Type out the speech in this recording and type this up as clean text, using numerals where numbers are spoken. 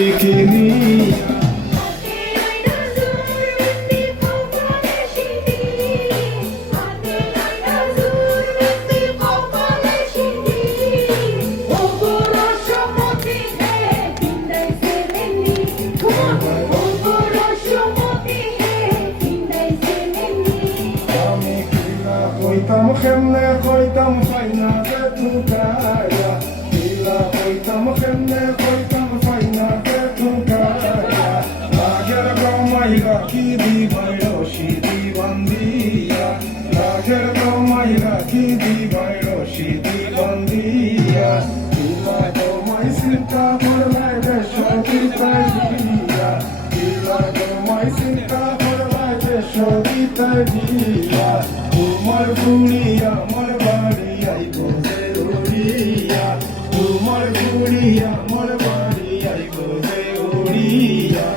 দেখিনি কইতাম কেমনে কইতাম ফাইনাতে ঠুকায়া দিলা কইতাম কেমনে কইতাম ফাইনাতে ঠুকায়া লাগের গমাই রাখি দিবাই রশি দি বান্দিয়া লাগের গমাই রাখি দিবাই রশি দি বান্দিয়া দিলা গমাই চিন্তা করলাই দেশ দিতাই দিয়া দিলা গমাই চিন্তা করলাই দেশ দিতাই দিয়া তোমার বুড়ি আমার বাড়ি আইবো যে উড়িয়া তোমার বুড়ি আমার বাড়ি আইবো যে উড়িয়া